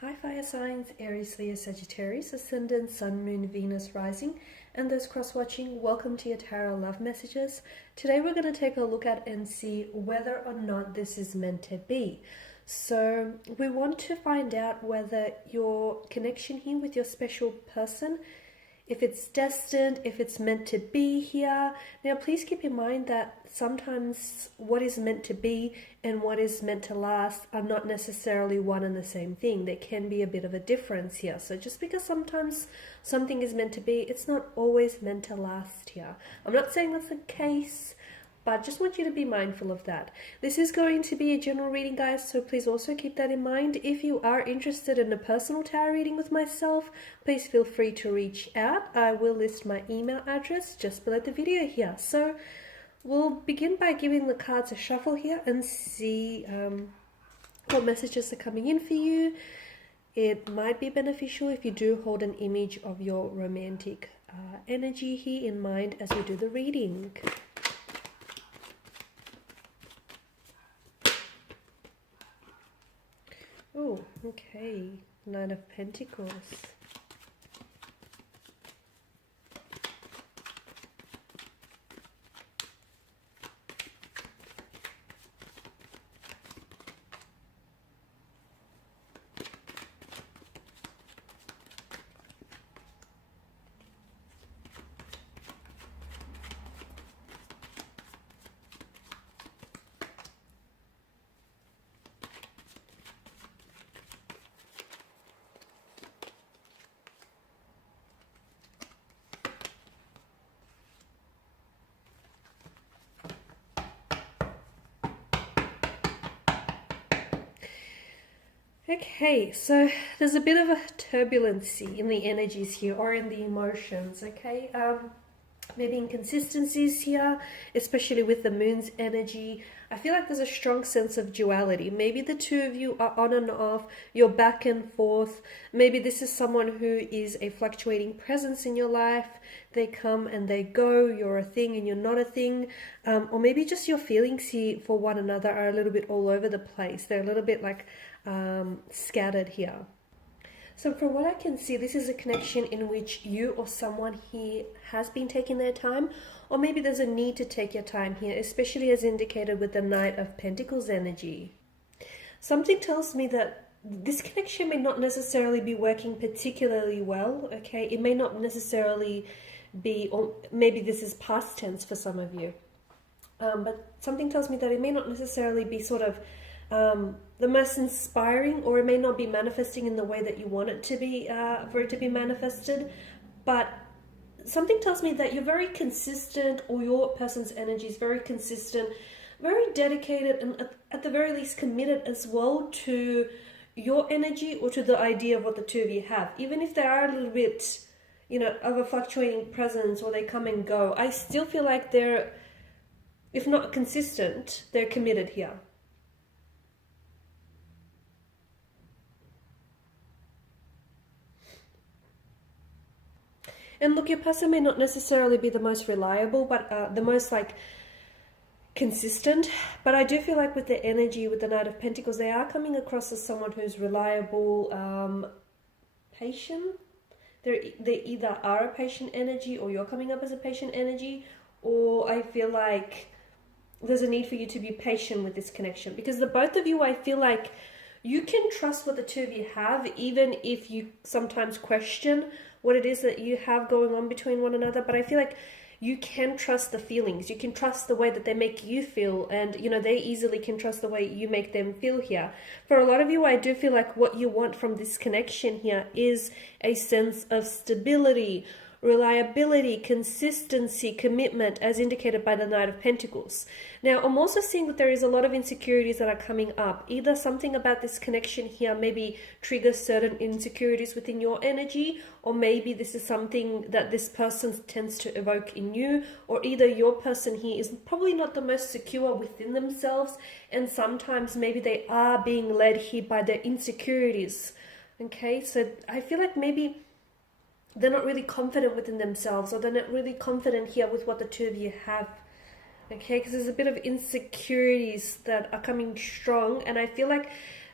Hi fire signs, Aries, Leo, Sagittarius, Ascendant, Sun, Moon, Venus, Rising, and those cross-watching, welcome to your tarot love messages. Today we're going to take a look at and see whether or not this is meant to be. So we want to find out whether your connection here with your special person, if it's destined, if it's meant to be here. Now, please keep in mind that sometimes what is meant to be and what is meant to last are not necessarily one and the same thing. There can be a bit of a difference here. So just because sometimes something is meant to be, it's not always meant to last here. I'm not saying that's the case, but just want you to be mindful of that. This is going to be a general reading, guys, so please also keep that in mind. If you are interested in a personal tarot reading with myself, please feel free to reach out. I will list my email address just below the video here. So we'll begin by giving the cards a shuffle here and see what messages are coming in for you. It might be beneficial if you do hold an image of your romantic energy here in mind as we do the reading. Oh, okay. Nine of Pentacles. Okay, so there's a bit of a turbulency in the energies here or in the emotions, okay? Maybe inconsistencies here, especially with the moon's energy. I feel like there's a strong sense of duality. Maybe the two of you are on and off, you're back and forth. Maybe this is someone who is a fluctuating presence in your life. They come and they go, you're a thing and you're not a thing. Or maybe just your feelings here for one another are a little bit all over the place. They're a little bit like scattered here. So from what I can see, this is a connection in which you or someone here has been taking their time, or maybe there's a need to take your time here, especially as indicated with the Knight of Pentacles energy. Something tells me that this connection may not necessarily be working particularly well, okay? It may not necessarily be, or maybe this is past tense for some of you, but something tells me that it may not necessarily be sort of the most inspiring, or it may not be manifesting in the way that you want it to be, for it to be manifested. But something tells me that you're very consistent, or your person's energy is very consistent, very dedicated, and at the very least committed as well to your energy or to the idea of what the two of you have. Even if they are a little bit, you know, of a fluctuating presence, or they come and go, I still feel like they're, if not consistent, they're committed here. And look, your person may not necessarily be the most reliable, but the most like consistent. But I do feel like with the energy, with the Knight of Pentacles, they are coming across as someone who's reliable, patient. They either are a patient energy, or you're coming up as a patient energy, or I feel like there's a need for you to be patient with this connection, because the both of you, I feel like you can trust what the two of you have, even if you sometimes question what it is that you have going on between one another. But I feel like you can trust the feelings, you can trust the way that they make you feel, and you know, they easily can trust the way you make them feel here. For a lot of you, I do feel like what you want from this connection here is a sense of stability, reliability, consistency, commitment, as indicated by the Knight of Pentacles. Now, I'm also seeing that there is a lot of insecurities that are coming up. Either something about this connection here maybe triggers certain insecurities within your energy, or maybe this is something that this person tends to evoke in you, or either your person here is probably not the most secure within themselves, and sometimes maybe they are being led here by their insecurities. Okay, so I feel like maybe they're not really confident within themselves, or they're not really confident here with what the two of you have. Okay, because there's a bit of insecurities that are coming strong, and I feel like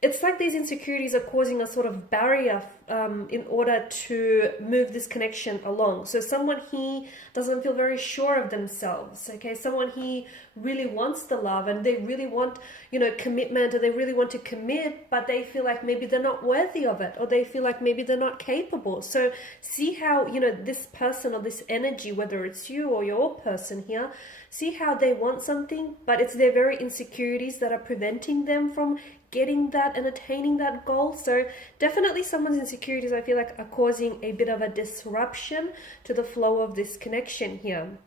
it's like these insecurities are causing a sort of barrier in order to move this connection along. So someone here doesn't feel very sure of themselves, okay? Someone here really wants the love and they really want, you know, commitment, or they really want to commit, but they feel like maybe they're not worthy of it, or they feel like maybe they're not capable. So see how, you know, this person or this energy, whether it's you or your person here, see how they want something, but it's their very insecurities that are preventing them from getting that and attaining that goal. So definitely someone's insecurities, I feel like, are causing a bit of a disruption to the flow of this connection here.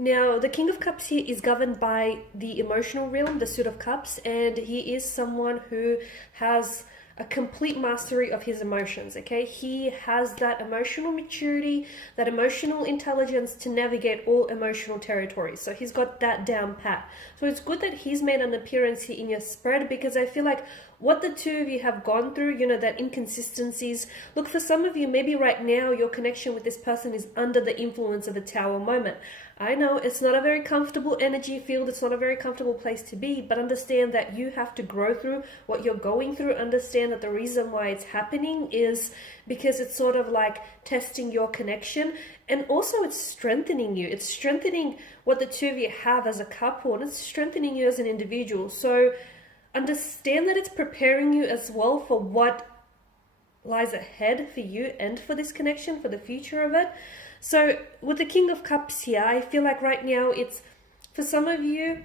Now, the King of Cups here is governed by the emotional realm, the Suit of Cups, and he is someone who has a complete mastery of his emotions, okay? He has that emotional maturity, that emotional intelligence to navigate all emotional territories. So he's got that down pat. So it's good that he's made an appearance here in your spread, because I feel like what the two of you have gone through, you know, that inconsistencies. Look, for some of you, maybe right now your connection with this person is under the influence of a Tower moment. I know it's not a very comfortable energy field, it's not a very comfortable place to be, but understand that you have to grow through what you're going through. Understand that the reason why it's happening is because it's sort of like testing your connection, and also it's strengthening you. It's strengthening what the two of you have as a couple, and it's strengthening you as an individual. So understand that it's preparing you as well for what lies ahead for you and for this connection, for the future of it. So with the King of Cups here, I feel like right now it's, for some of you,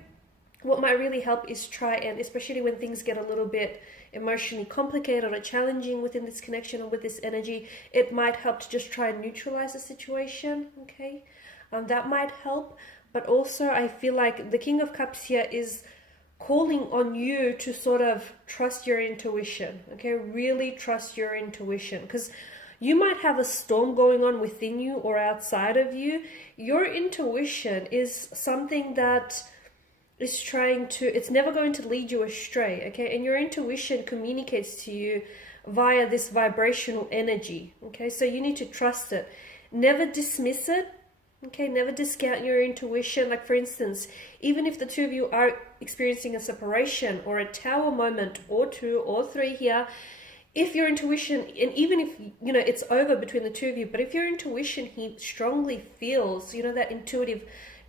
what might really help is try and, especially when things get a little bit emotionally complicated or challenging within this connection or with this energy, it might help to just try and neutralize the situation, okay? That might help. But also I feel like the King of Cups here is calling on you to sort of trust your intuition, okay? Really trust your intuition, because you might have a storm going on within you or outside of you. Your intuition is something that is trying to, it's never going to lead you astray, okay? And your intuition communicates to you via this vibrational energy, okay? So you need to trust it. Never dismiss it, okay? Never discount your intuition. Like, for instance, even if the two of you are experiencing a separation or a Tower moment or two or three here, if your intuition, and even if, you know, it's over between the two of you, but if your intuition, he strongly feels, you know, that intuitive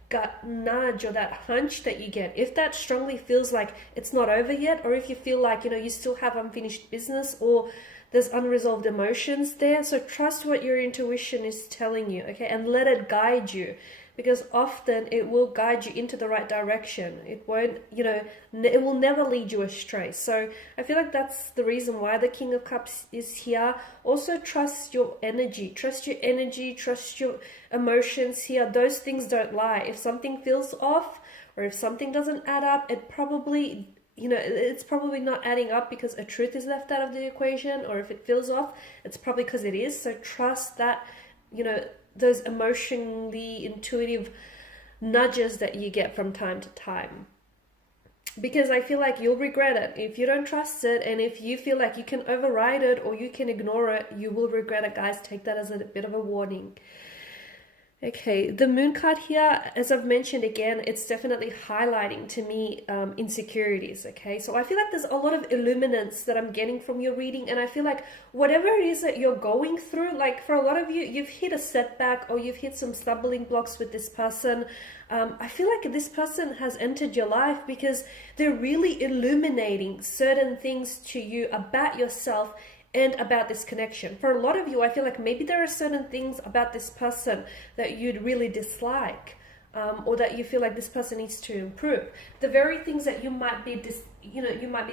gut nudge or that hunch that you get, if that strongly feels like it's not over yet, or if you feel like, you know, you still have unfinished business or there's unresolved emotions there, so trust what your intuition is telling you, okay, and let it guide you. Because often it will guide you into the right direction. It won't, you know, it will never lead you astray. So I feel like that's the reason why the King of Cups is here. Also trust your energy. Trust your energy. Trust your emotions here. Those things don't lie. If something feels off, or if something doesn't add up, it probably, you know, it's probably not adding up because a truth is left out of the equation. Or if it feels off, it's probably because it is. So trust that, you know, those emotionally intuitive nudges that you get from time to time, because I feel like you'll regret it if you don't trust it. And if you feel like you can override it or you can ignore it, you will regret it, guys. Take that as a bit of a warning. Okay, the Moon card here, as I've mentioned again, it's definitely highlighting to me insecurities, okay? So I feel like there's a lot of illuminance that I'm getting from your reading, and I feel like whatever it is that you're going through, like for a lot of you, you've hit a setback or you've hit some stumbling blocks with this person. I feel like this person has entered your life because they're really illuminating certain things to you about yourself and about this connection. For a lot of you, I feel like maybe there are certain things about this person that you'd really dislike, or that you feel like this person needs to improve. The very things that you might be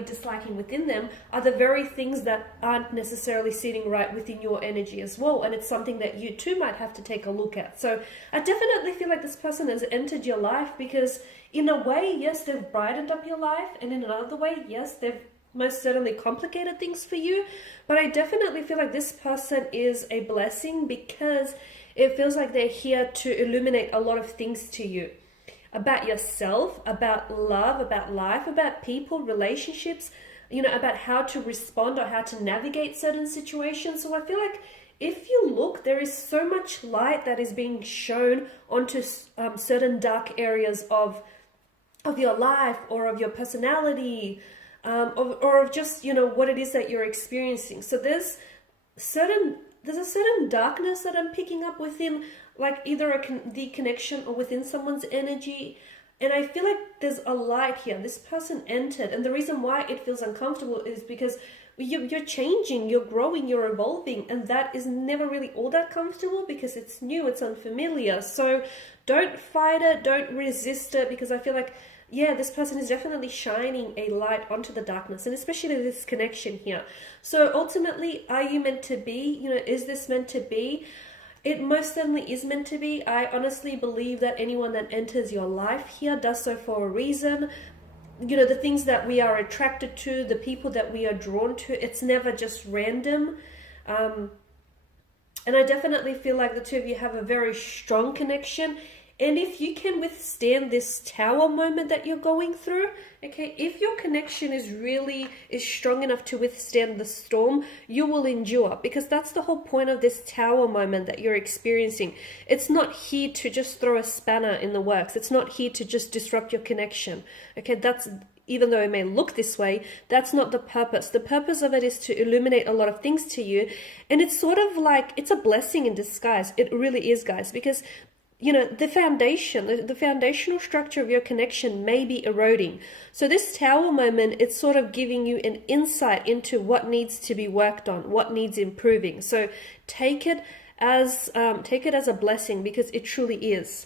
disliking within them are the very things that aren't necessarily sitting right within your energy as well, and it's something that you too might have to take a look at. So I definitely feel like this person has entered your life because in a way, yes, they've brightened up your life, and in another way, yes, they've most certainly complicated things for you. But I definitely feel like this person is a blessing because it feels like they're here to illuminate a lot of things to you about yourself, about love, about life, about people, relationships, you know, about how to respond or how to navigate certain situations. So I feel like if you look, there is so much light that is being shown onto certain dark areas of your life or of your personality, or of just, you know, what it is that you're experiencing. So there's a certain darkness that I'm picking up within, like either the connection or within someone's energy. And I feel like there's a light here. This person entered, and the reason why it feels uncomfortable is because you're changing, you're growing, you're evolving, and that is never really all that comfortable because it's new, it's unfamiliar. So don't fight it, don't resist it, because I feel like, yeah, this person is definitely shining a light onto the darkness, and especially this connection here. So ultimately, are you meant to be? You know, is this meant to be? It most certainly is meant to be. I honestly believe that anyone that enters your life here does so for a reason. You know, the things that we are attracted to, the people that we are drawn to, it's never just random. And I definitely feel like the two of you have a very strong connection. And if you can withstand this tower moment that you're going through, okay, if your connection is strong enough to withstand the storm, you will endure, because that's the whole point of this tower moment that you're experiencing. It's not here to just throw a spanner in the works. It's not here to just disrupt your connection. Okay, even though it may look this way, that's not the purpose. The purpose of it is to illuminate a lot of things to you. And it's sort of like, it's a blessing in disguise. It really is, guys, because you know, the foundational structure of your connection may be eroding. So this tower moment, it's sort of giving you an insight into what needs to be worked on, what needs improving. So take it as a blessing, because it truly is.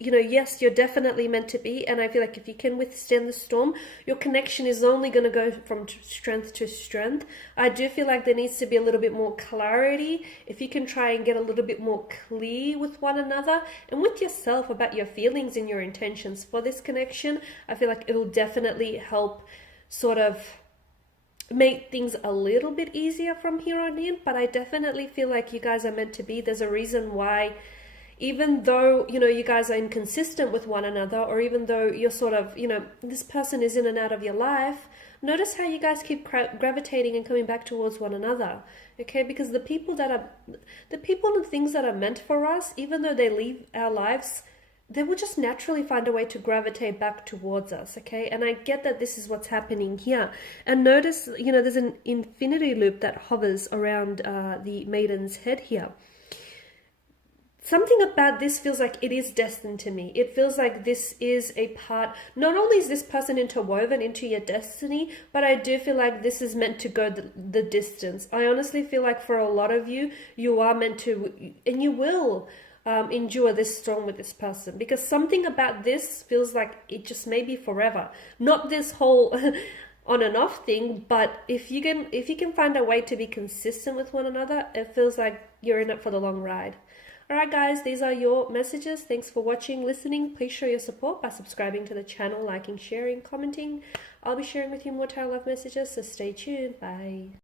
You know, yes, you're definitely meant to be, and I feel like if you can withstand the storm, your connection is only going to go from strength to strength. I do feel like there needs to be a little bit more clarity. If you can try and get a little bit more clear with one another and with yourself about your feelings and your intentions for this connection, I feel like it'll definitely help sort of make things a little bit easier from here on in. But I definitely feel like you guys are meant to be. There's a reason why, even though, you know, you guys are inconsistent with one another, or even though you're sort of, you know, this person is in and out of your life, notice how you guys keep gravitating and coming back towards one another, okay? Because the people and things that are meant for us, even though they leave our lives, they will just naturally find a way to gravitate back towards us, okay? And I get that this is what's happening here. And notice, you know, there's an infinity loop that hovers around the maiden's head here. Something about this feels like it is destined to me. It feels like this is a part, not only is this person interwoven into your destiny, but I do feel like this is meant to go the distance. I honestly feel like for a lot of you, you are meant to, and you will endure this storm with this person, because something about this feels like it just may be forever. Not this whole on and off thing, but if you can find a way to be consistent with one another, it feels like you're in it for the long ride. Alright guys, these are your messages. Thanks for watching, listening. Please show your support by subscribing to the channel, liking, sharing, commenting. I'll be sharing with you more tarot love messages, so stay tuned. Bye.